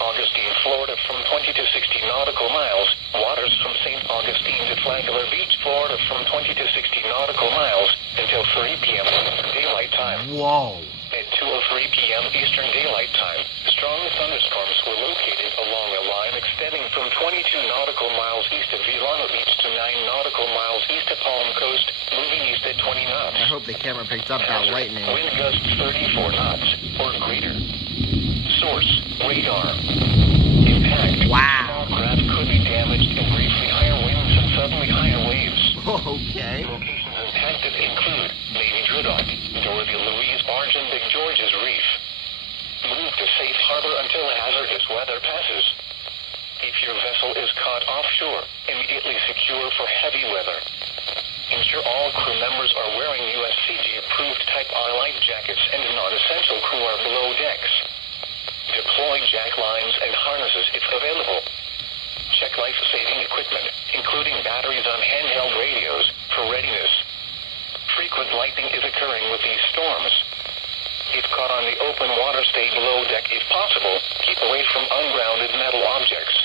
Augustine, Florida from 20 to 60 nautical miles. Waters from St. Augustine to Flagler Beach, Florida from 20 to 60 nautical miles until 3 p.m. Daylight Time. Whoa. At 2:03 p.m. Eastern Daylight Time, strong thunderstorms were located along a line extending from 22 nautical miles east of Villano Beach to 9 nautical miles east of Palm Coast, moving east at 20 knots. I hope the camera picked up that lightning. Wind gusts 34 knots or greater. Source, radar. Impact. Wow. Small craft could be damaged in briefly higher winds and suddenly higher waves. Okay. Locations impacted include Navy Dreddock, Dorothy Louise Barge and Big George's Reef. Move to safe harbor until hazardous weather passes. If your vessel is caught offshore, immediately secure for heavy weather. Ensure all crew members are wearing USCG-approved Type R life jackets and non-essential crew are below decks. Deploy jack lines and harnesses if available. Check life-saving equipment, including batteries on handheld radios, for readiness. Frequent lightning is occurring with these storms. If caught on the open water, stay below deck if possible. Keep away from ungrounded metal objects.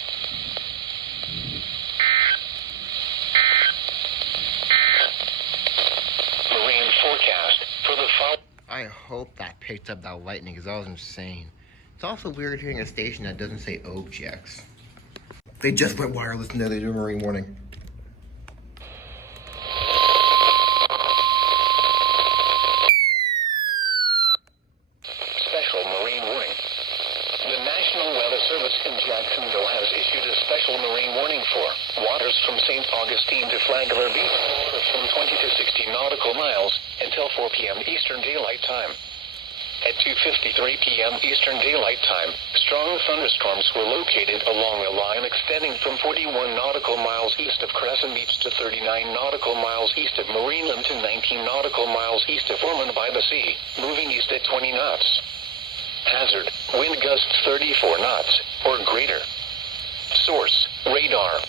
Marine forecast for the following. I hope that picked up that lightning because that was insane. It's also weird hearing a station that doesn't say objects. They just went wireless and now they do marine warning. Special marine warning. The National Weather Service in Jacksonville has issued a special marine warning for waters from St. Augustine to Flagler Beach, Florida from 20 to 60 nautical miles until 4 p.m. Eastern Daylight Time. At 2:53 p.m. Eastern Daylight Time, strong thunderstorms were located along a line extending from 41 nautical miles east of Crescent Beach to 39 nautical miles east of Marineland to 19 nautical miles east of Ormond by the Sea, moving east at 20 knots. Hazard, wind gusts 34 knots or greater. Source, radar.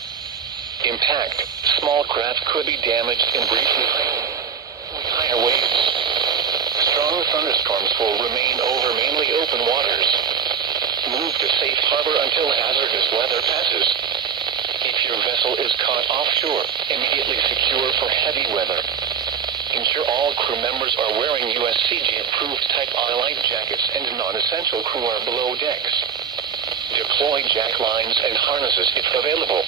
Impact, small craft could be damaged in briefly higher waves. Strong thunderstorms will remain over mainly open waters. Move to safe harbor until hazardous weather passes. If your vessel is caught offshore, immediately secure for heavy weather. Ensure all crew members are wearing USCG-approved Type R life jackets and non-essential crew are below decks. Deploy jack lines and harnesses if available.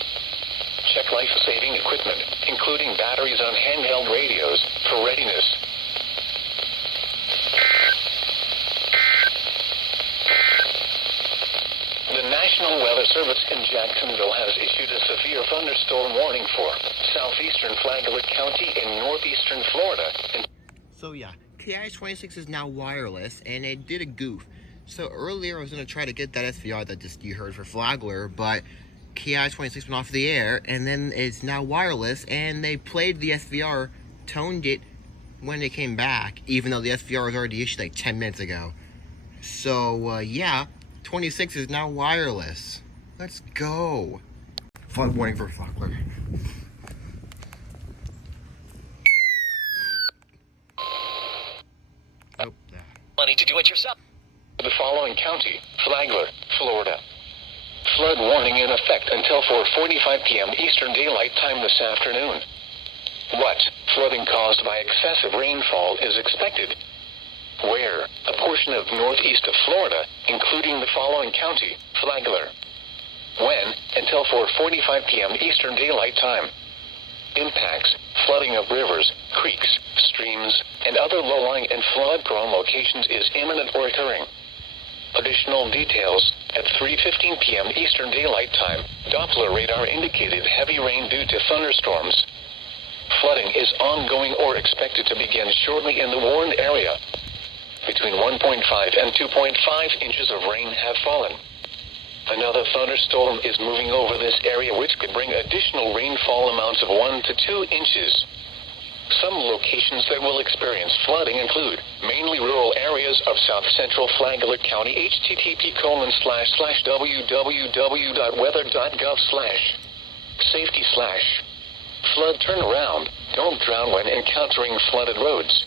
Check life-saving equipment, including batteries on handheld radios, for readiness. The National Weather Service in Jacksonville has issued a severe thunderstorm warning for southeastern Flagler County in northeastern Florida. So yeah, KI-26 is now wireless, and it did a goof. So earlier I was going to try to get that SVR that just you heard for Flagler, but KI-26 went off the air, and then it's now wireless, and they played the SVR, toned it when they came back, even though the SVR was already issued like 10 minutes ago. So yeah, 26 is now wireless. Let's go. Flood warning for Flagler. Oh, Money to do it yourself. The following county, Flagler, Florida. Flood warning in effect until 4:45 p.m. Eastern Daylight Time this afternoon. What flooding caused by excessive rainfall is expected? Where? A portion of northeast of Florida, including the following county, Flagler. When? Until 4:45 p.m. Eastern Daylight Time. Impacts: flooding of rivers, creeks, streams, and other low-lying and flood-prone locations is imminent or occurring. Additional details: at 3:15 p.m. Eastern Daylight Time, Doppler radar indicated heavy rain due to thunderstorms. Flooding is ongoing or expected to begin shortly in the warned area. Between 1.5 and 2.5 inches of rain have fallen. Another thunderstorm is moving over this area, which could bring additional rainfall amounts of 1 to 2 inches. Some locations that will experience flooding include mainly rural areas of south-central Flagler County. http://www.weather.gov/safety/flood turnaround. Don't drown when encountering flooded roads.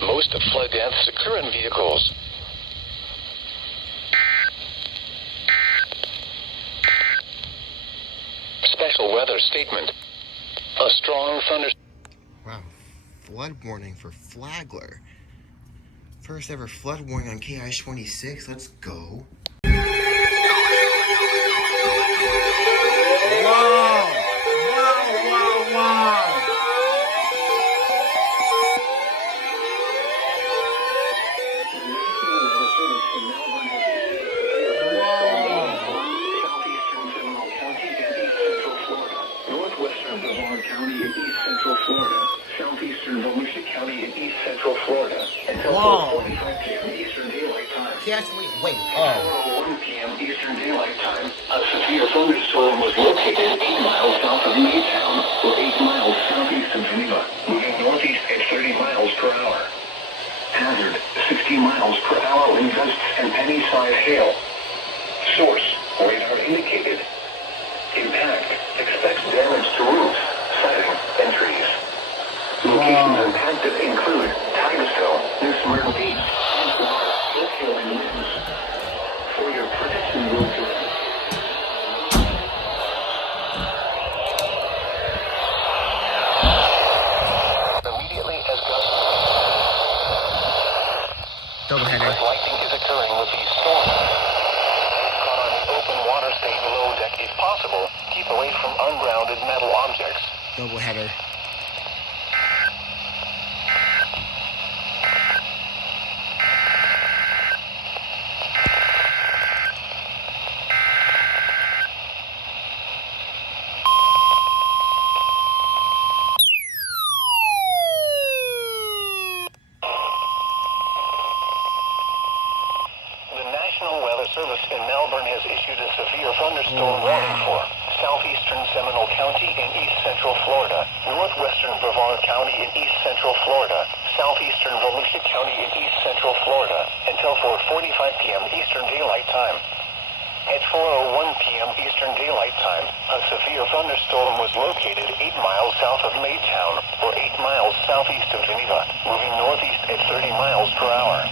Most of flood deaths occur in vehicles. weather statement. A strong thunder... Wow, flood warning for Flagler. First ever flood warning on KI-26. Let's go. Wow! Wow! Southeastern Volusia County in East Central Florida until 4:45 p.m. Eastern Daylight Time. Wait. 4:01 p.m. Eastern Daylight Time. A severe thunderstorm was located 8 miles south of Maytown, or 8 miles southeast of Geneva, moving northeast at 30 miles per hour. Hazard: 60 miles per hour wind gusts and penny-sized hail. Source: radar indicated. Impact: expects damage to roofs, siding, and trees. Locations impacted include Titusville, New Smyrna Beach, Edgewater, Oakhill, and Mims. For your protection, move to immediately as gusts. Doubleheader. Lightning is occurring with these storms. Caught on the open water, stay below deck if possible. Keep away from ungrounded metal objects. Doubleheader. Service in Melbourne has issued a severe thunderstorm warning for southeastern Seminole County in East Central Florida, northwestern Brevard County in East Central Florida, southeastern Volusia County in East Central Florida until 4:45 p.m. Eastern Daylight Time. At 4:01 p.m. Eastern Daylight Time, a severe thunderstorm was located 8 miles south of Maytown, or 8 miles southeast of Geneva, moving northeast at 30 miles per hour.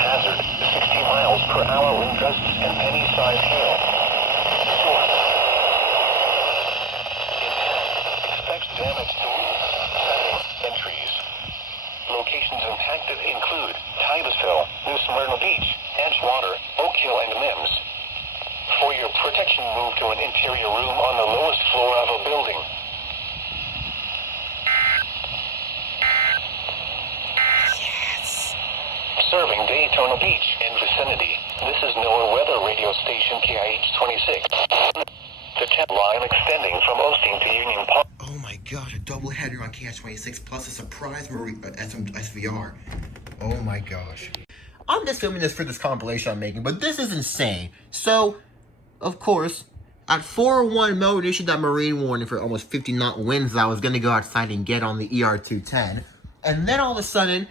Hazard: 60 miles per hour wind gusts and penny-sized hail. Source: expects damage to roofs, siding, and trees. Locations impacted include Titusville, New Smyrna Beach, Edgewater, Oakhill, and Mims. For your protection, move to an interior room on the lowest floor of a building. Serving Daytona Beach and vicinity. This is NOAA weather radio station KIH-26. The tip line extending from Osteen to Union Park. Oh my god, a doubleheader on KI-26 plus a surprise SVR. Oh my gosh. I'm just filming this for this compilation I'm making, but this is insane. So, of course, at 4:01, Melbourne issued that marine warning for almost 50 knot winds that I was going to go outside and get on the ER210. And then all of a sudden,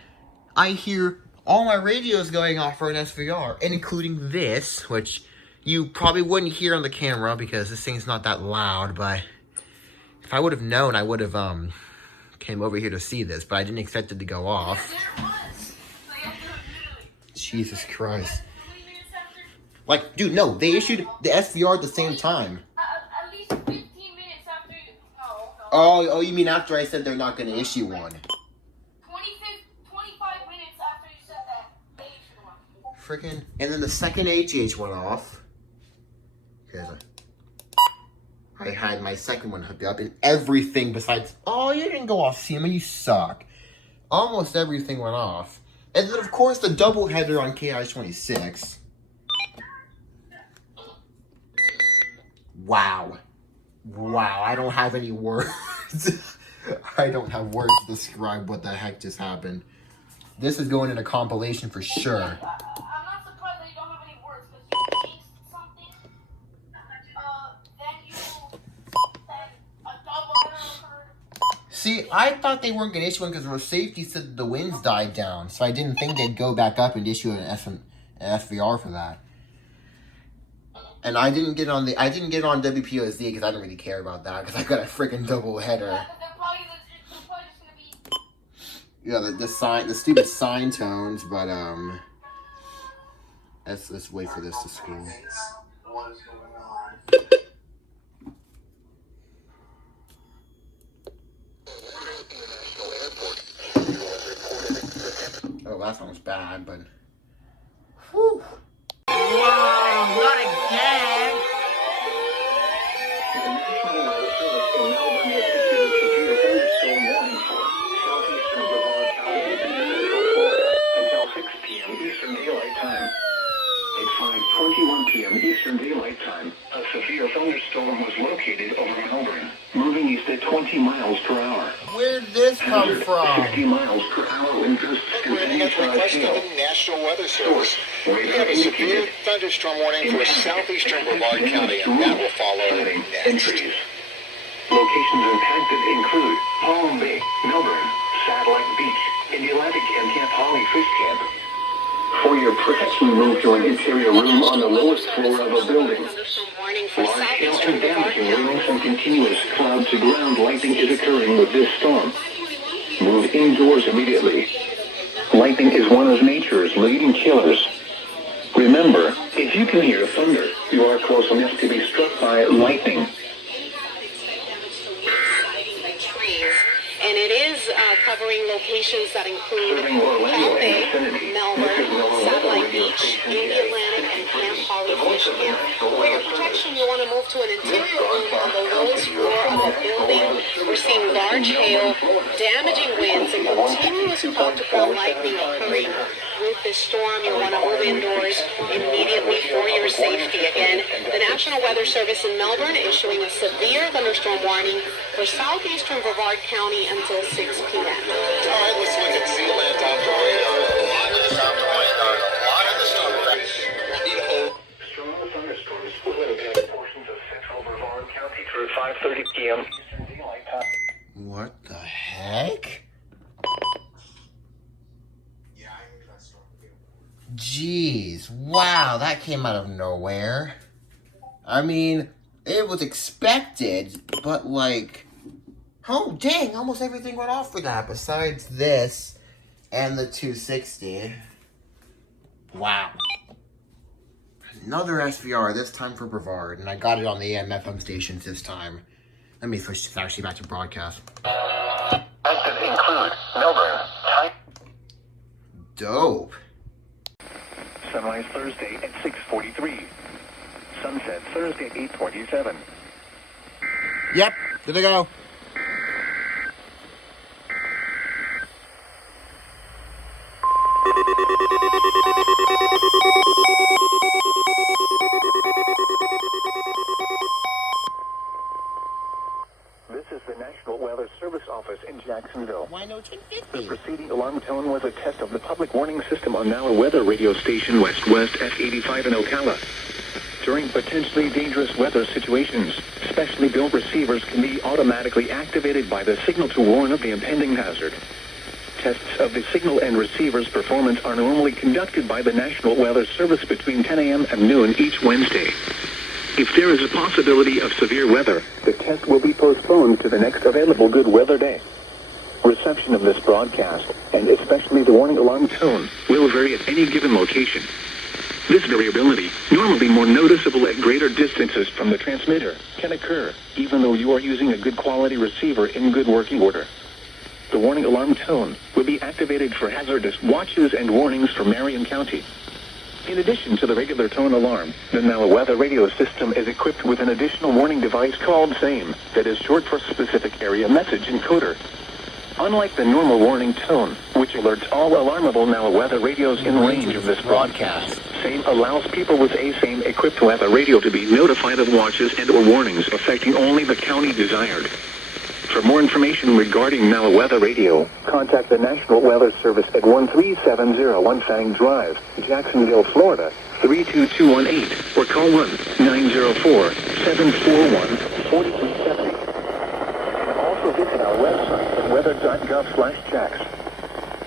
I hear all my radios going off for an SVR, including this, which you probably wouldn't hear on the camera because this thing's not that loud, but if I would have known, I would have came over here to see this, but I didn't expect it to go off. Jesus Christ. Like, dude, no, they issued the SVR at the same time. At least 15 minutes after you... Oh, you mean after I said they're not going to issue one? 25 minutes after you said that, they issued one. Freaking. And then the second HH went off. Because I had my second one hooked up, and everything besides... Oh, you didn't go off, Sima, you suck. Almost everything went off. And then, of course, the doubleheader on KI-26. Wow, I don't have any words. I don't have words to describe what the heck just happened. This is going in a compilation for sure. I'm not surprised that you don't have any words, because you changed something, then a doubleheader occurred. See, I thought they weren't going to issue one because Rove Safety said the winds died down, so I didn't think they'd go back up and issue an SVR for that. And I didn't get on WPOZ because I didn't really care about that because I got a freaking double header. Yeah, the stupid sine tones, but let's wait for this to school. last one was bad, but... Whew. Whoa, not again! The National Weather Service in Melbourne has issued a severe thunderstorm warning for southeastern Brevard County and central Florida until 6 p.m. Eastern Daylight Time. At 5:21 p.m. Eastern Daylight Time, a severe thunderstorm was located over Melbourne, moving east at 20 miles per hour. Where did this come from? 60 miles per hour wind gusts and We're going to request of the National Weather Service. We have a severe thunderstorm warning for southeastern Brevard County, and that will follow next. Locations impacted include Palm Bay, Melbourne, Satellite Beach, and the Atlantic and Camp Holly Fish Camp. For your protection, move to an interior room on the lowest floor of a building. Large hail and damaging rains and continuous cloud to ground lightning is occurring with this storm. Move indoors immediately. Lightning is one of nature's leading killers. Remember, if you can hear thunder, you are close enough to be struck by lightning. And it is covering locations that include Palm Bay, Melbourne, Satellite Beach, in the Atlantic, and Camp Holly Fish Camp. For your protection, you want to move to an interior room on the lowest floor of a building. We're seeing large hail, damaging winds, and continuous cloud-to-cloud lightning occurring. With this storm, you want to move indoors immediately for your safety. Again, the National Weather Service in Melbourne issuing a severe thunderstorm warning for southeastern Brevard County until 6 p.m. All right, let's look at Sealand off the radar. A lot of this off the radar. A lot of this off the radar. Strong thunderstorms will impact portions of central Brevard County through 5:30 p.m. Eastern Daylight Time. What the heck? Jeez, wow, that came out of nowhere. I mean, it was expected, but like, oh dang, almost everything went off for that besides this and the 260. Wow. Another SVR, this time for Brevard, and I got it on the AM FM stations this time. Let me switch this actually back to broadcast. Active include Melbourne, Dope. Sunrise Thursday at 6:43. Sunset Thursday at 8:27. Yep, good to go. This is the National Weather Service office in Jacksonville. Why no The 1050? preceding alarm tone was a test of the public warning system on our weather radio station West-West F85 in Ocala. During potentially dangerous weather situations, specially built receivers can be automatically activated by the signal to warn of the impending hazard. Tests of the signal and receiver's performance are normally conducted by the National Weather Service between 10 a.m. and noon each Wednesday. If there is a possibility of severe weather, the test will be postponed to the next available good weather day. Reception of this broadcast, and especially the warning alarm tone, will vary at any given location. This variability, normally more noticeable at greater distances from the transmitter, can occur even though you are using a good quality receiver in good working order. The warning alarm tone will be activated for hazardous watches and warnings for Marion County. In addition to the regular tone alarm, the NOAA weather radio system is equipped with an additional warning device called SAME, that is short for Specific Area Message Encoder. Unlike the normal warning tone, which alerts all alarmable NOAA weather radios in range of this broadcast, SAME allows people with a SAME-equipped weather radio to be notified of watches and or warnings affecting only the county desired. For more information regarding NOAA Weather Radio, contact the National Weather Service at 13701 Fanning Drive, Jacksonville, Florida, 32218, or call 1-904-741-4370. Also visit our website at weather.gov/jacks.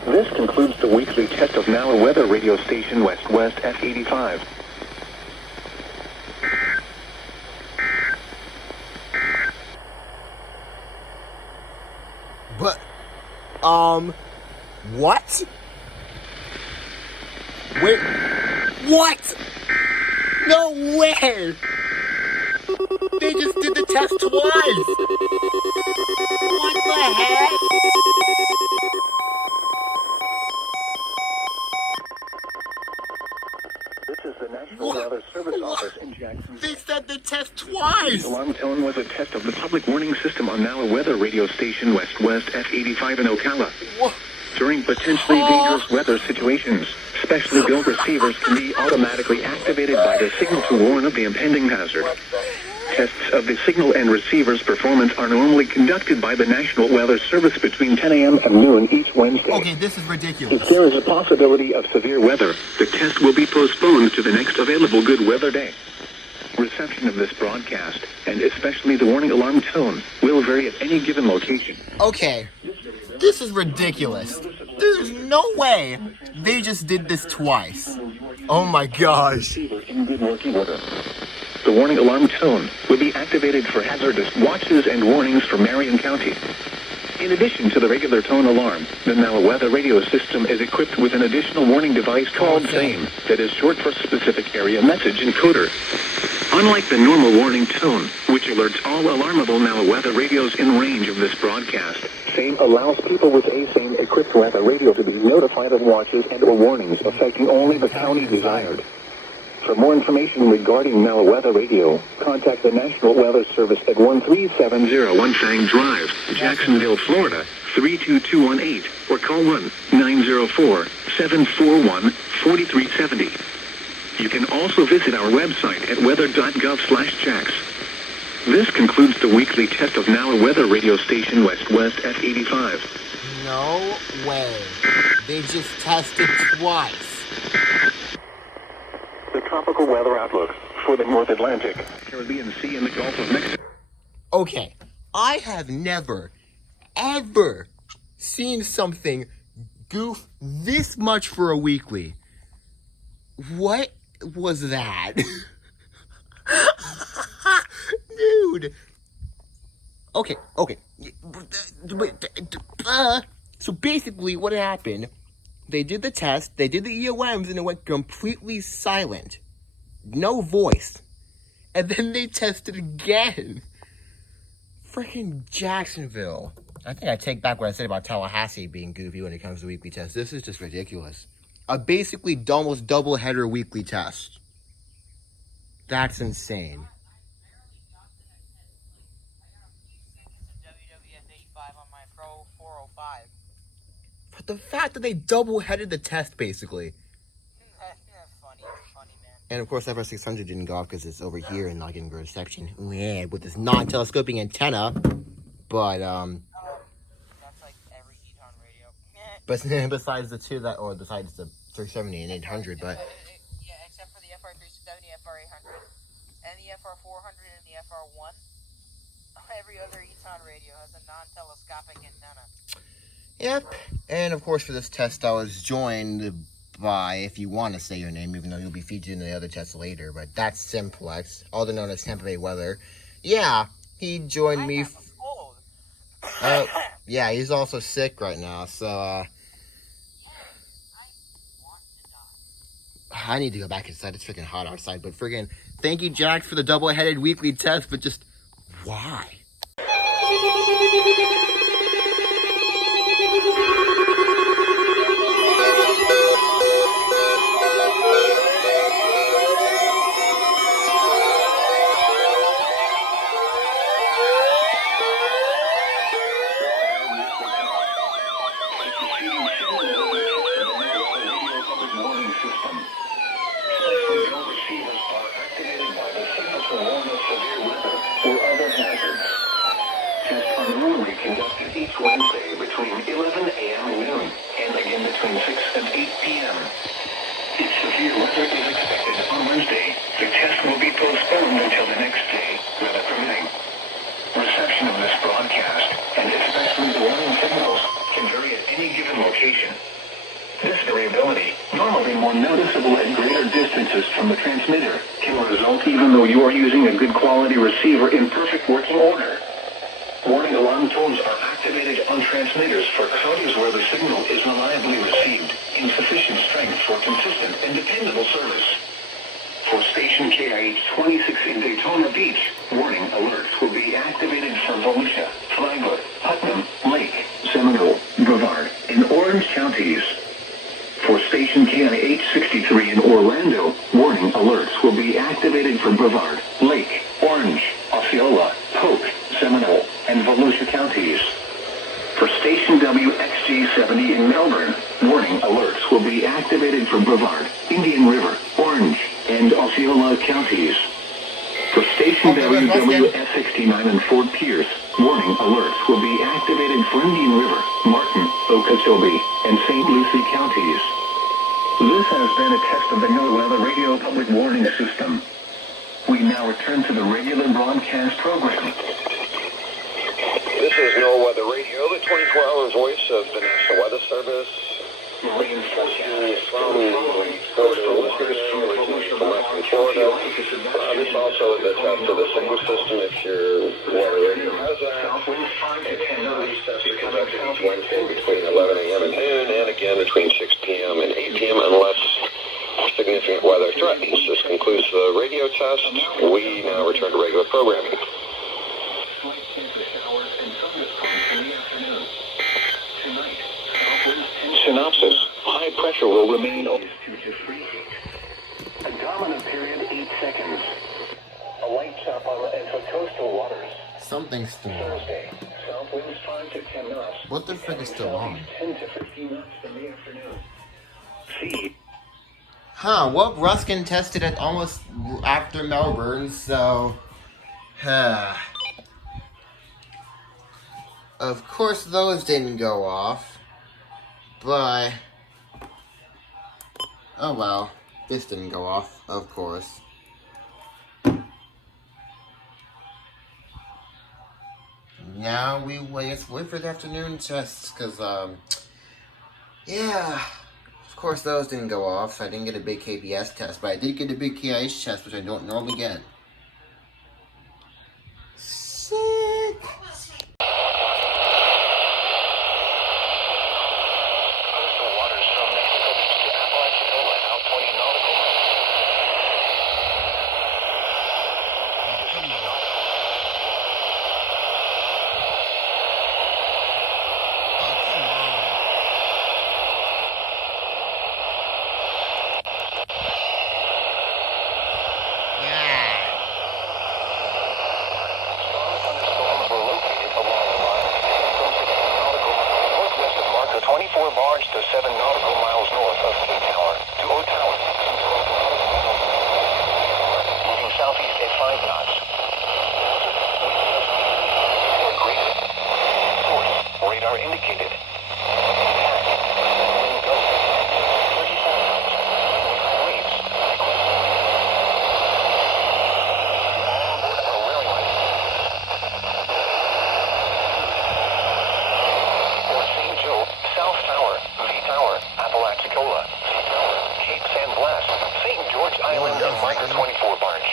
This concludes the weekly test of NOAA Weather Radio Station West-West F85. But, what? Wait, what? No way! They just did the test twice! What the heck? National Weather Service Office in Jacksonville. They said the test twice! The alarm tone was a test of the public warning system on NOAA weather radio station West F85 in Ocala. What? During potentially dangerous weather situations, specially built receivers can be automatically activated by the signal to warn of the impending hazard. Tests of the signal and receiver's performance are normally conducted by the National Weather Service between 10 a.m. and noon each Wednesday. Okay, this is ridiculous. If there is a possibility of severe weather, the test will be postponed to the next available good weather day. Reception of this broadcast, and especially the warning alarm tone, will vary at any given location. Okay, this is ridiculous. There's no way they just did this twice. Oh my gosh. In good working order. The warning alarm tone will be activated for hazardous watches and warnings for Marion County. In addition to the regular tone alarm, the NOAA weather radio system is equipped with an additional warning device called SAME, that is short for Specific Area Message Encoder. Unlike the normal warning tone, which alerts all alarmable NOAA weather radios in range of this broadcast, SAME allows people with a SAME-equipped weather radio to be notified of watches and or warnings affecting only the county desired. For more information regarding NOAA weather radio, contact the National Weather Service at 13701 Fang Drive, Jacksonville, Florida, 32218, or call 1-904-741-4370. You can also visit our website at weather.gov/jacks. This concludes the weekly test of NOAA weather radio station West F85. No way. They just tested twice. The tropical weather outlook for the North Atlantic, Caribbean Sea, and the Gulf of Mexico. Okay, I have never, ever seen something goof this much for a weekly. What was that? Dude. Okay. So basically what happened, they did the test, they did the EOMs, and it went completely silent. No voice. And then they tested again. Freaking Jacksonville. I think I take back what I said about Tallahassee being goofy when it comes to weekly tests. This is just ridiculous. A basically almost double-header weekly test. That's insane. But the fact that they double-headed the test, basically. Funny, man. And of course, FR600 didn't go off because it's over here and not getting good reception. Yeah, with this non-telescoping antenna. But, That's like every Eton radio. besides the two that, or besides the 370 and 800, but... Yeah, except for the FR370, FR800, and the FR400 and the FR1. Every other Eton radio has a non-telescopic antenna. Yep. And of course, for this test, I was joined by, if you want to say your name, even though you'll be featured in the other tests later, but that's Simplex, also known as Tampa Bay Weather. Yeah, he joined me. Yeah, he's also sick right now, so, I need to go back inside. It's freaking hot outside, but friggin' thank you, Jax, for the double-headed weekly test, but just, why? Each Wednesday between 11 a.m. and noon, and again between 6 and 8 p.m. If severe weather is expected on Wednesday, the test will be postponed until the next day, weather permitting. Reception of this broadcast, and especially the warning signals, can vary at any given location. This variability, normally more noticeable at greater distances from the transmitter, can result even though you are using a good quality receiver in perfect working order. Warning alarm tones are activated on transmitters for counties where the signal is reliably received in sufficient strength for consistent and dependable service. For station KIH-26 in Daytona Beach, warning alerts will be activated for Volusia, Flagler, Putnam, Lake, Seminole, Brevard, and Orange counties. For station KIH-63 in Orlando, warning alerts for Brevard, Lake, Orange, Osceola, Polk, Seminole, and Volusia counties. For station WXG70 in Melbourne, warning alerts will be activated for Brevard, Indian River, Orange, and Osceola counties. For station WWF69 in Fort Pierce, warning alerts will be activated for Indian River, Martin, Okeechobee, and St. Lucie counties. This has been a test of the NOAA Weather Radio Public Warning System. We now return to the regular broadcast program. This is NOAA Weather Radio, the 24-hour voice of the National Weather Service. Marine forecast from coastal listeners from western Florida. This also is a test of the signal system if your weather radio has that. And these tests are conducted each Wednesday between 11 a.m. and noon, and again between 6 p.m. and 8 p.m. unless significant weather threatens. This concludes the radio test. We now return to regular programming. Synopsis. High pressure will remain over 2 to 3. A dominant period 8 seconds. A light chop on the coastal waters. Something's still on. Thursday. South winds 5 to 10 knots. What the frick is still on? 10 to 15 knots in the afternoon. See. Huh, well, Ruskin tested it almost after Melbourne, so... Of course those didn't go off, but... Oh well, this didn't go off, of course. Now we wait for the afternoon tests, because, yeah... Of course, those didn't go off. I didn't get a big KPS test, but I did get a big KIH test, which I don't normally get. Sick! Coastal waters from Mexico Beach to Apalachicola, now 20 nautical miles. To 7 nautical miles north of Sea Tower to Ottawa. Moving southeast at 5 knots. Or greater. Source, radar indicated. Wind gusting, 34 knots. Waves, Fort St. Joe, South Tower, Tower, Apalachicola, Sea Tower, Cape San Blas, St. George Island, and Micro 24 barge.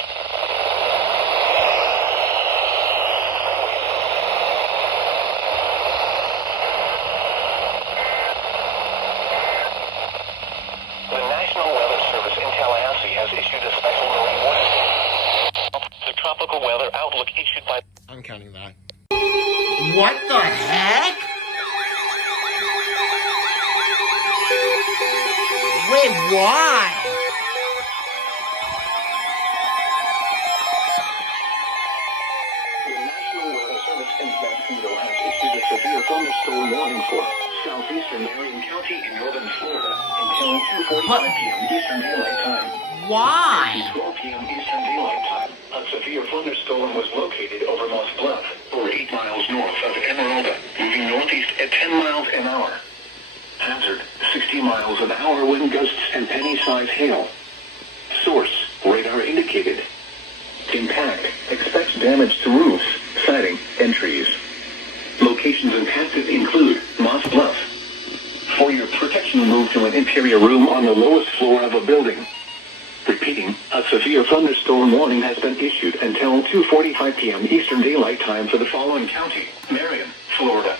The National Weather Service in Tallahassee has issued a special marine warning. The tropical weather outlook issued by... I'm counting that. What the heck? Wait, why? The National Weather Service in Jacksonville has issued a severe thunderstorm warning for southeastern Marion County in northern Florida until 2:45 p.m. Eastern Daylight Time. Why? At 12 p.m. Eastern Daylight Time, a severe thunderstorm was located over Moss Bluff, or 8 miles north of Emeralda, moving northeast at 10 miles an hour. Hazard, 60 miles an hour wind gusts and penny-size hail. Source, radar indicated. Impact, expects damage to roofs, siding, and trees. Locations impacted include Moss Bluff. For your protection, move to an interior room on the lowest floor of a building. Repeating, a severe thunderstorm warning has been issued until 2:45 p.m. Eastern Daylight Time for the following county: Marion, Florida.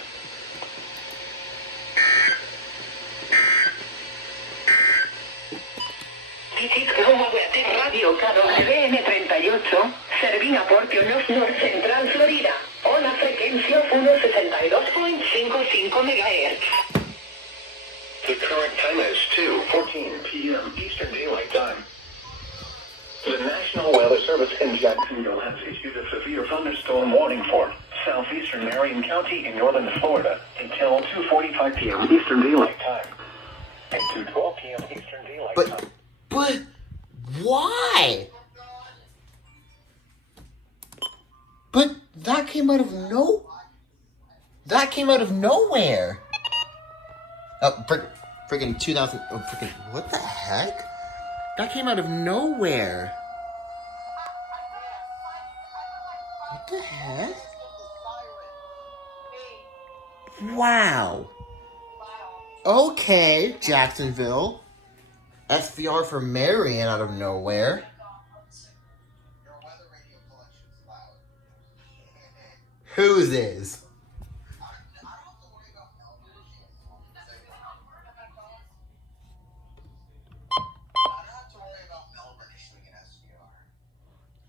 This is NOAA Radio WM38, Servina Portionos North Central, Florida. Hola, frecuencia 162.55 MHz. The current time is 2:14 p.m. Eastern Daylight Time. The National Weather Service in Jacksonville has issued a severe thunderstorm warning for southeastern Marion County in northern Florida until 2:45 p.m. Eastern Daylight Time and 2:12 p.m. Eastern Daylight Time. But why? But that came out of nowhere. Oh, freaking 2000. Oh, freaking, what the heck? That came out of nowhere. What the heck? Wow. Okay, Jacksonville. SVR for Marion out of nowhere. Whose is?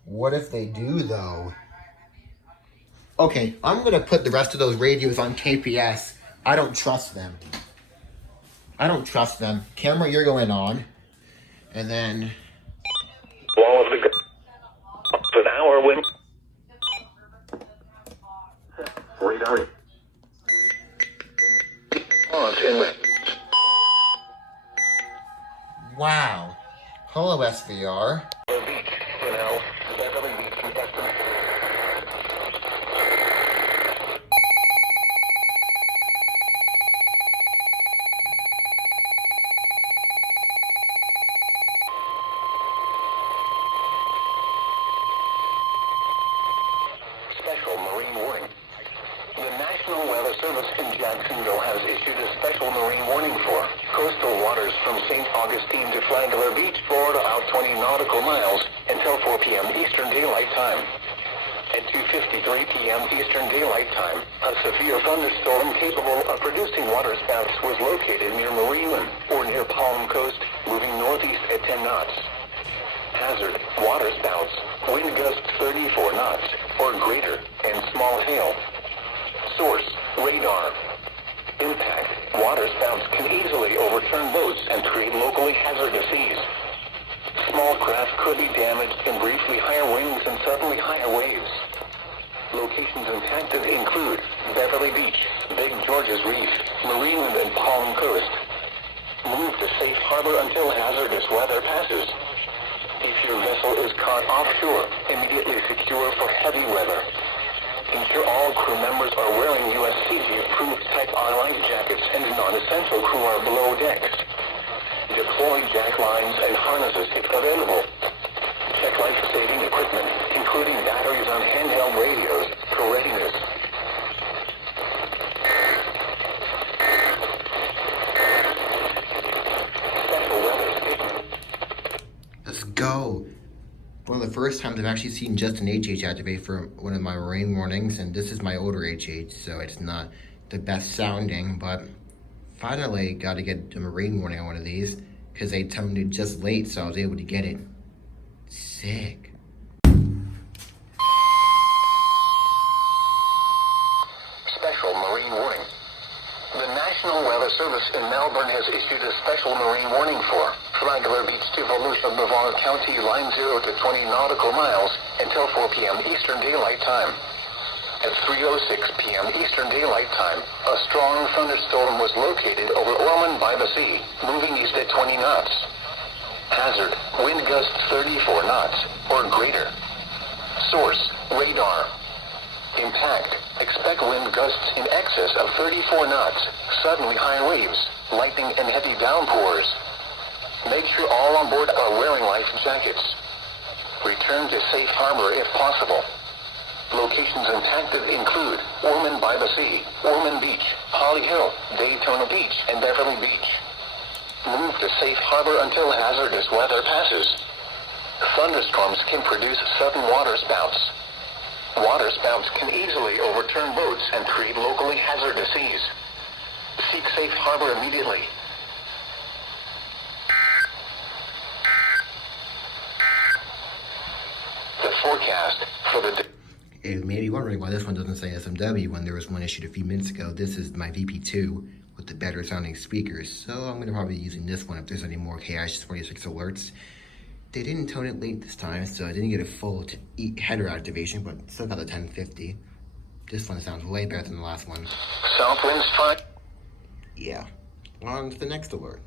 What if they do, though? Okay, I'm gonna put the rest of those radios on KPS. I don't trust them. Camera, you're going on. And then... Wall of the an hour wind. Radar. Wow. Hello, SVR. Special marine warning. The National Weather Service in Jacksonville has issued a special marine warning for coastal waters from St. Augustine to Flagler Beach, Florida, out 20 nautical miles until 4 p.m. Eastern Daylight Time. At 2:53 p.m. Eastern Daylight Time, a severe thunderstorm capable of producing waterspouts was located near Marion or near Palm Coast, moving northeast at 10 knots. Hazard, waterspouts, wind gusts 34 knots or greater, and small hail. Source, radar. Impact, waterspouts can easily overturn boats and create locally hazardous seas. Small craft could be damaged in briefly higher winds and suddenly higher waves. Locations impacted include Beverly Beach, Big George's Reef, Marineland, and Palm Coast. Move to safe harbor until hazardous weather passes. If your vessel is caught offshore, immediately secure for heavy weather. Ensure all crew members are wearing USCG-approved Type R life jackets and non-essential crew are below decks. Deploy jack lines and harnesses if available. Check life-saving equipment, including batteries on handheld radios, for readiness. Special weather statement. Let's go. One of the first times I've actually seen just an HH activate for one of my marine warnings, and this is my older HH, so it's not the best sounding, but finally got to get a marine warning on one of these because they toned it just late, so I was able to get it. Sick. Special marine warning. The National Weather Service in Melbourne has issued a special marine warning for Flagler Beach to Volusia, Brevard County, line 0 to 20 nautical miles until 4 p.m. Eastern Daylight Time. At 3:06 p.m. Eastern Daylight Time, a strong thunderstorm was located over Ormond by the Sea, moving east at 20 knots. Hazard, wind gusts 34 knots or greater. Source, radar. Impact, expect wind gusts in excess of 34 knots, suddenly high waves, lightning and heavy downpours. Make sure all on board are wearing life jackets. Return to safe harbor if possible. Locations impacted include Ormond by the Sea, Ormond Beach, Holly Hill, Daytona Beach, and Beverly Beach. Move to safe harbor until hazardous weather passes. Thunderstorms can produce sudden waterspouts. Waterspouts can easily overturn boats and create locally hazardous seas. Seek safe harbor immediately. The forecast for the day. You may be wondering why this one doesn't say SMW when there was one issued a few minutes ago. This is my VP2 with the better sounding speakers. So I'm going to probably be using this one if there's any more EAS 26 alerts. They didn't tone it late this time, so I didn't get a full header activation, but still got the 1050. This one sounds way better than the last one. South winds 5. Yeah. On to the next alert.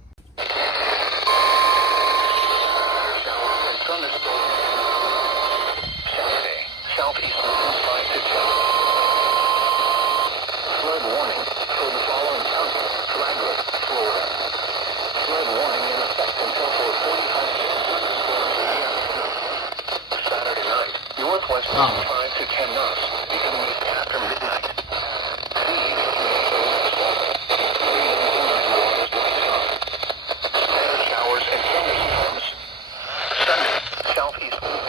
Southeast winds 5 to 10. Flood warning for the following counties: Flagler, Florida. Flood warning in effect until 4:45 p.m. Saturday night. Northwest winds 5 to 10 knots, becoming east after midnight. Showers and thunderstorms. Sunday, southeast winds.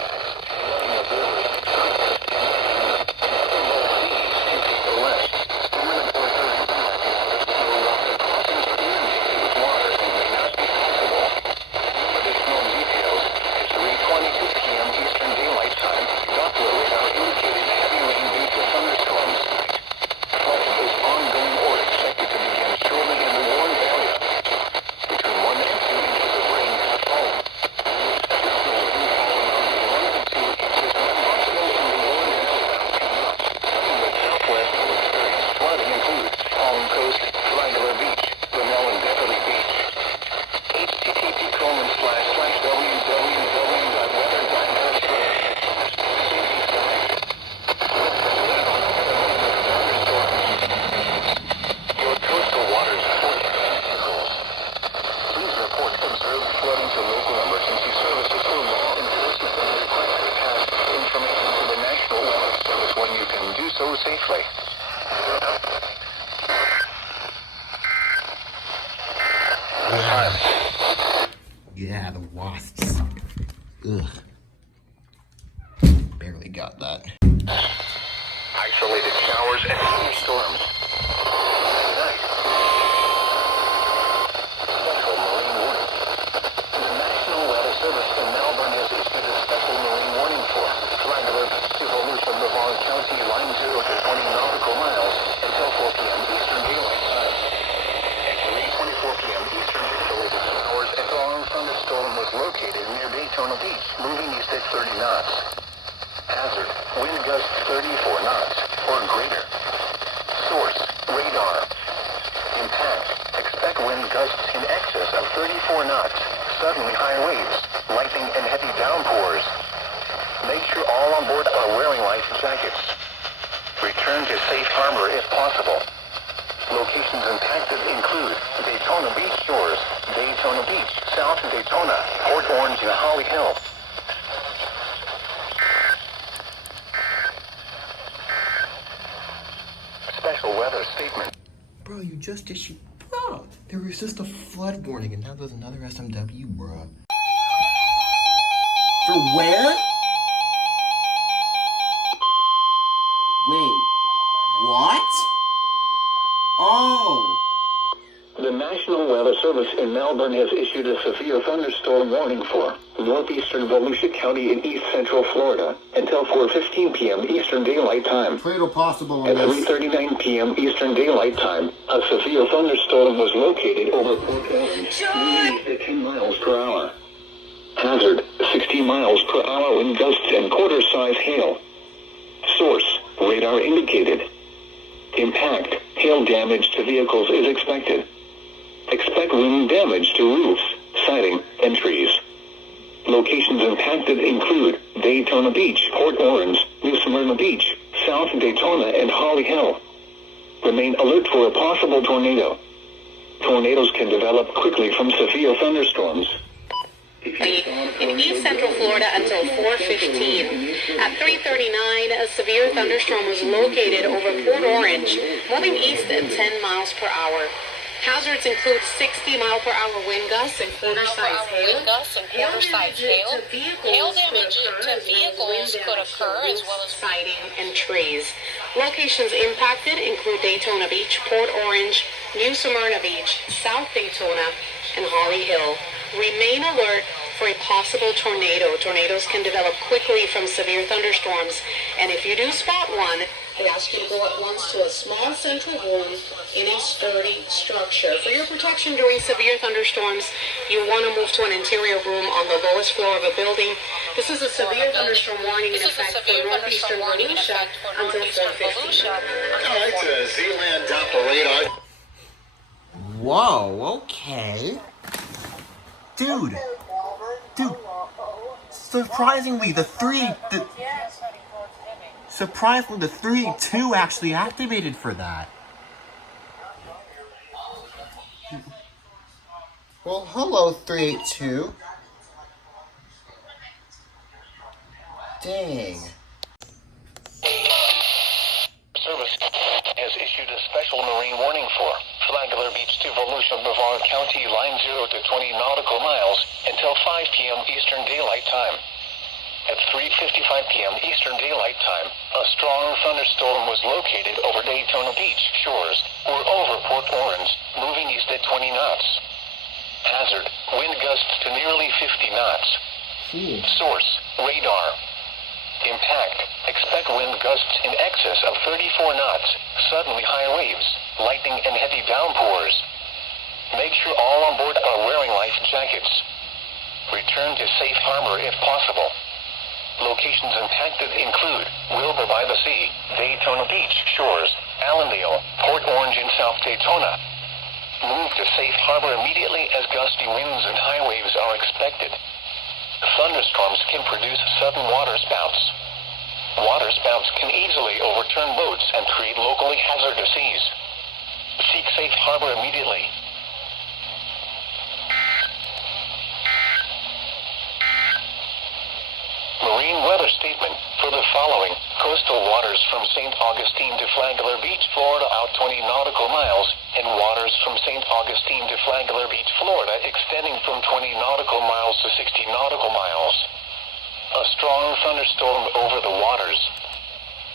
Safely. Yeah, the wasps. Ugh. Barely got that. Isolated showers and thunderstorms. Tonight. Special marine warning. The National Weather Service in Melbourne has issued a special marine warning for Flagler to Volusia, Brevard County, line 0 to 20 nautical miles until 4 p.m. Eastern Daylight Time. At 3:24 p.m. Eastern, isolated showers and strong thunderstorm was located near Daytona Beach, moving east at 30 knots. Hazard, wind gusts 34 knots or greater. Source, radar. Impact, expect wind gusts in excess of 34 knots, suddenly high waves, lightning and heavy downpours. Make sure all on board are wearing life jackets. Return to safe harbor if possible. Locations impacted include Daytona Beach shores, Daytona Beach, South Daytona, Port Orange and Holly Hill. Special weather statement. Bro, you just issued... Bro, there was just a flood warning and now there's another SMW, bro. For where? Wait, what? Oh! The National Weather Service in Melbourne has issued a severe thunderstorm warning for northeastern Volusia County in east central Florida until 4:15 p.m. Eastern Daylight Time. Tornado possible At 3:39 p.m. Eastern Daylight Time, a severe thunderstorm was located over Port Orange, moving at 10 miles per hour. Hazard, 60 miles per hour wind gusts and quarter-size hail. Source, radar indicated. Impact, hail damage to vehicles is expected. Expect wind damage to roofs, siding, and trees. Locations impacted include Daytona Beach, Port Orange, New Smyrna Beach, South Daytona, and Holly Hill. Remain alert for a possible tornado. Tornadoes can develop quickly from severe thunderstorms. In east central Florida until 4:15. At 3:39, a severe thunderstorm was located over Port Orange, moving east at 10 miles per hour. Hazards include 60-mile-per-hour wind gusts and quarter-size hail. Hail damage to vehicles could occur as well as siding and trees. Locations impacted include Daytona Beach, Port Orange, New Smyrna Beach, South Daytona, and Holly Hill. Remain alert for a possible tornado. Tornadoes can develop quickly from severe thunderstorms, and if you do spot one, they ask you to go at once to a small central room in a sturdy structure. For your protection during severe thunderstorms, you want to move to an interior room on the lowest floor of a building. This is a severe thunderstorm warning in effect for northeastern Volusia until 4:50. All right, Zealand Doppler radar. Whoa, okay. Dude, surprisingly, the 3-2 actually activated for that. Well, hello, 382. Dang. Service has issued a special marine warning for Flagler Beach to Volusia, Brevard County, line 0 to 20 nautical miles until 5 p.m. Eastern Daylight Time. At 3:55 p.m. Eastern Daylight Time, a strong thunderstorm was located over Daytona Beach shores or over Port Orange, moving east at 20 knots. Hazard, wind gusts to nearly 50 knots. Source, radar. Impact, expect wind gusts in excess of 34 knots, suddenly high waves, lightning and heavy downpours. Make sure all on board are wearing life jackets. Return to safe harbor if possible. Locations impacted include Wilbur by the Sea, Daytona Beach shores, Allendale, Port Orange in South Daytona. Move to safe harbor immediately as gusty winds and high waves are expected. Thunderstorms can produce sudden water spouts. Water spouts can easily overturn boats and create locally hazardous seas. Seek safe harbor immediately. Marine weather statement for the following coastal waters from St. Augustine to Flagler Beach, Florida out 20 nautical miles, and waters from St. Augustine to Flagler Beach, Florida extending from 20 nautical miles to 60 nautical miles. A strong thunderstorm over the waters.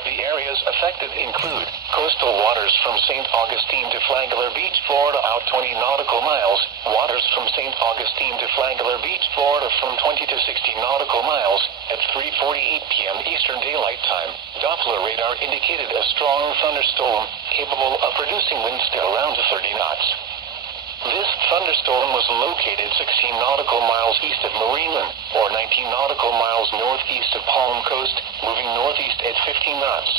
The areas affected include coastal waters from St. Augustine to Flagler Beach, Florida out 20 nautical miles, waters from St. Augustine to Flagler Beach, Florida from 20 to 60 nautical miles at 3:48 p.m. Eastern Daylight Time. Doppler radar indicated a strong thunderstorm capable of producing winds to around 30 knots. This thunderstorm was located 16 nautical miles east of Marineland, or 19 nautical miles northeast of Palm Coast, moving northeast at 15 knots.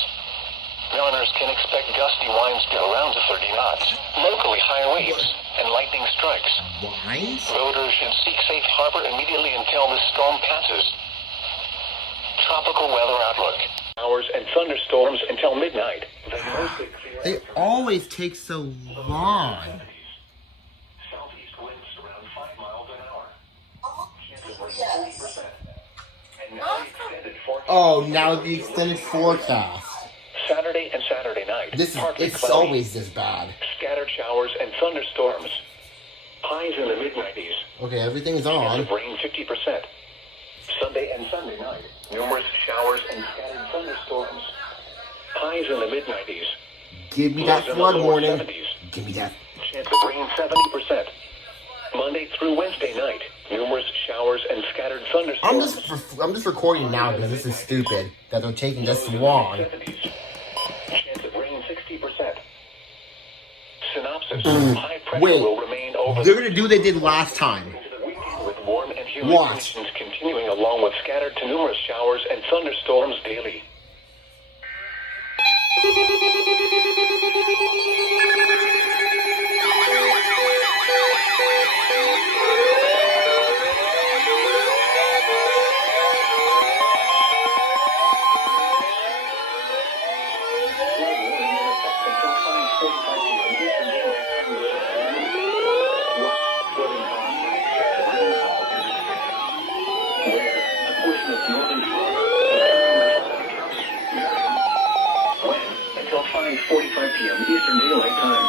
Mariners can expect gusty winds to around 30 knots, locally high waves, and lightning strikes. Boaters should seek safe harbor immediately until this storm passes. Tropical weather outlook. Hours and thunderstorms until midnight. They always take so long. Oh, now the extended forecast. Saturday and Saturday night. It's cloudy, always this bad. Scattered showers and thunderstorms. Highs in the mid-90s. Okay, everything's on. Rain 50%. Sunday and Sunday night. Numerous showers and scattered thunderstorms. Highs in the mid-90s. Give me that flood warning. 70s. Give me that. Chance of rain 70%. Monday through Wednesday night. Numerous showers and scattered thunderstorms. I'm just recording now because this is stupid that they're taking this long. 70s. Chance of rain 60%. Synopsis. High pressure will remain over. They're gonna do what they did last time. With warm and humid conditions continuing along with scattered to numerous showers and thunderstorms daily. Until 5:45 p.m. Eastern Daylight Time.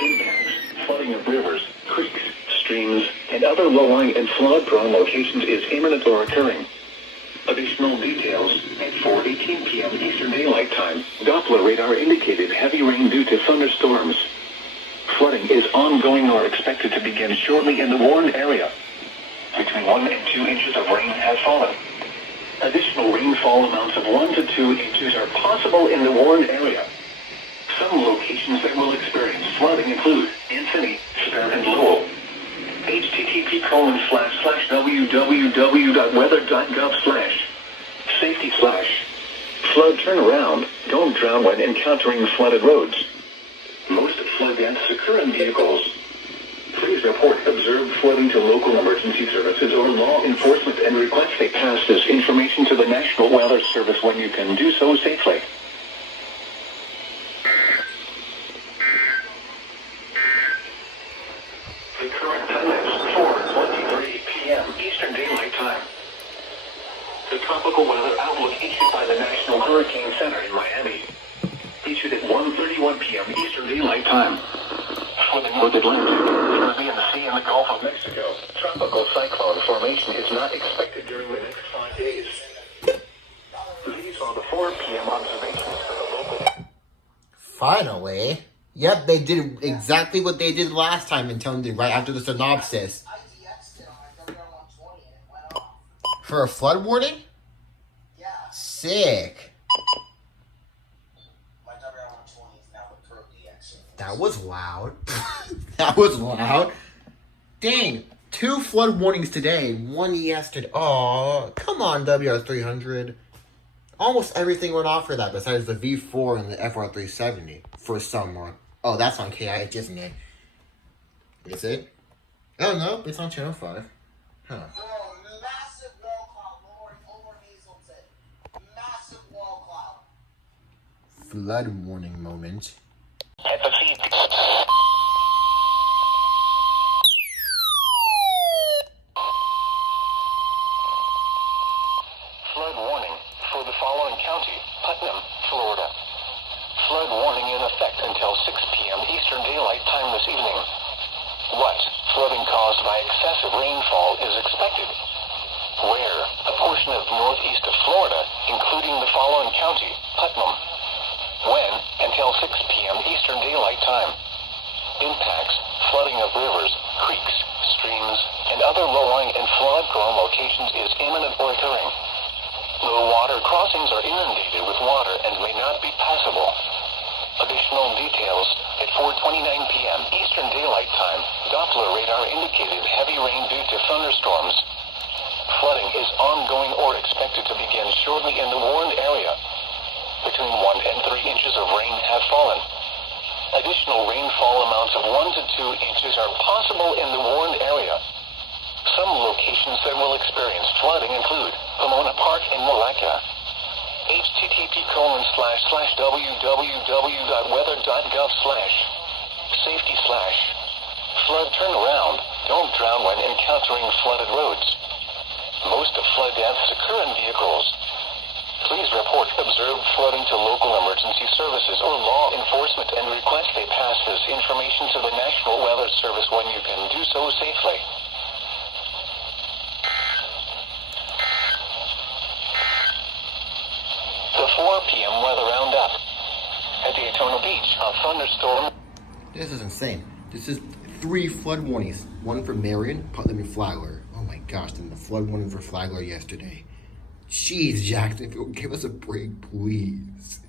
Impacts, flooding of rivers, creeks, streams, and other low-lying and flood-prone locations is imminent or occurring. Additional details at 4:18 p.m. Eastern Daylight Time. Doppler radar indicated heavy rain due to thunderstorms. Flooding is ongoing or expected to begin shortly in the warned area. Between 1 and 2 inches of rain has fallen. Additional rainfall amounts of 1 to 2 inches are possible in the warned area. Some locations that will experience flooding include Anthony, Spare, and Lowell. http://www.weather.gov/safety/flood turnaround. Don't drown when encountering flooded roads. Most flood deaths occur in vehicles. Please report observed flooding to local emergency services or law enforcement and request they pass this information to the National Weather Service when you can do so safely. The current time is 4:23 p.m. Eastern Daylight Time. The tropical weather outlook issued by the National Hurricane Center in Miami, issued at 1:31 p.m. Eastern Daylight Time. For the North Atlantic, currently in the sea and the Gulf of Mexico, tropical cyclone formation is not expected during the next 5 days. These are the 4 p.m. observations for the local. Finally. Yep, they did exactly what they did last time and Tone did right after the synopsis. For a flood warning? Sick. That was loud. That was loud. Dang, 2 flood warnings today, 1 yesterday. Oh, come on, WR300. Almost everything went off for that besides the V4 and the FR370 for someone. Oh, that's on KIH, isn't it? Is it? Oh, no, it's on Channel 5. Huh. Massive wall cloud lowering over Hazelton. Massive wall cloud. Flood warning moment. Flood warning for the following county: Putnam, Florida. Flood warning in effect until 6 p.m. Eastern Daylight Time this evening. What? Flooding caused by excessive rainfall is expected. Where? A portion of northeast of Florida, including the following county: Putnam. When? Until 6 p.m. Eastern Daylight Time. Impacts: flooding of rivers, creeks, streams, and other low-lying and flood-prone locations is imminent or occurring. Low water crossings are inundated with water and may not be passable. Additional details: at 4:29 p.m. Eastern Daylight Time, Doppler radar indicated heavy rain due to thunderstorms. Flooding is ongoing or expected to begin shortly in the warned area. Between 1 and 3 inches of rain have fallen. Additional rainfall amounts of 1 to 2 inches are possible in the warned area. Some locations that will experience flooding include Pomona Park in Malacca. http://www.weather.gov/safety/flood turnaround. Don't drown when encountering flooded roads. Most of flood deaths occur in vehicles. Please report observed flooding to local emergency services or law enforcement and request they pass this information to the National Weather Service when you can do so safely. The 4 p.m. weather roundup. At Daytona Beach, a thunderstorm. This is insane. This is 3 flood warnings. One for Marion, Putnam, and Flagler. Oh my gosh, then the flood warning for Flagler yesterday. Jeez, Jacksonville, give us a break, please.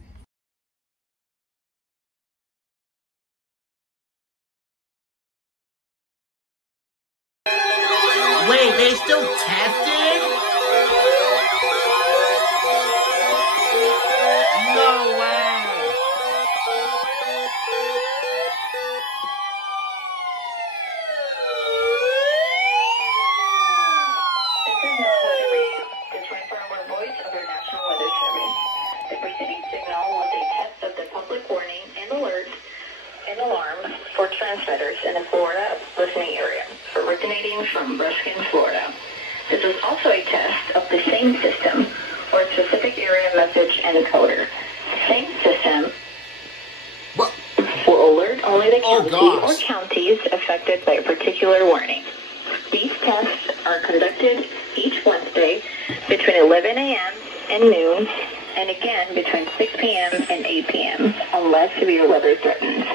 Wait, they still tested? No way! This is non-weather radio, the 24-hour voice of our National Weather Service. The preceding signal was a test of the public warning and alerts and alarms for transmitters in the Florida listening area, originating from Ruskin, Florida. This is also a test of the same system or specific area message encoder. Same system will alert only the county or counties affected by a particular warning. These tests are conducted each Wednesday between 11 a.m. and noon, and again between 6 p.m. and 8 p.m. unless severe weather threatens.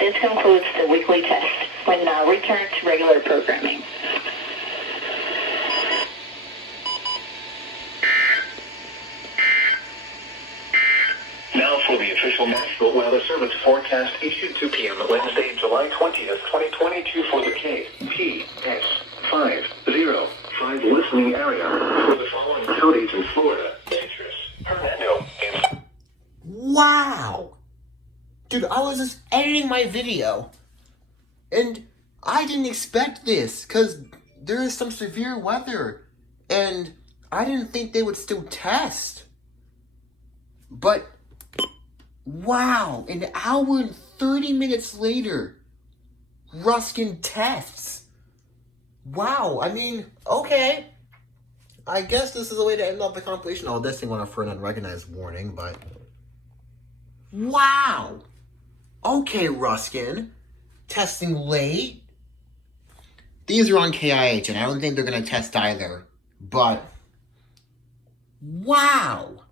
This concludes the weekly test. When now return to regular programming. for the official National Weather Service forecast issued 2 p.m. Wednesday, July 20th, 2022 for the KPS505 listening area for the following counties in Florida: Citrus, Hernando, and... Wow! Dude, I was just editing my video, and I didn't expect this, because there is some severe weather, and I didn't think they would still test. But, wow, an hour and 30 minutes later, Ruskin tests. Wow, I mean, okay. I guess this is the way to end off the compilation. Oh, this thing went off for an unrecognized warning, but... Wow! Okay, Ruskin. Testing late. These are on KIH, and I don't think they're going to test either. But, wow!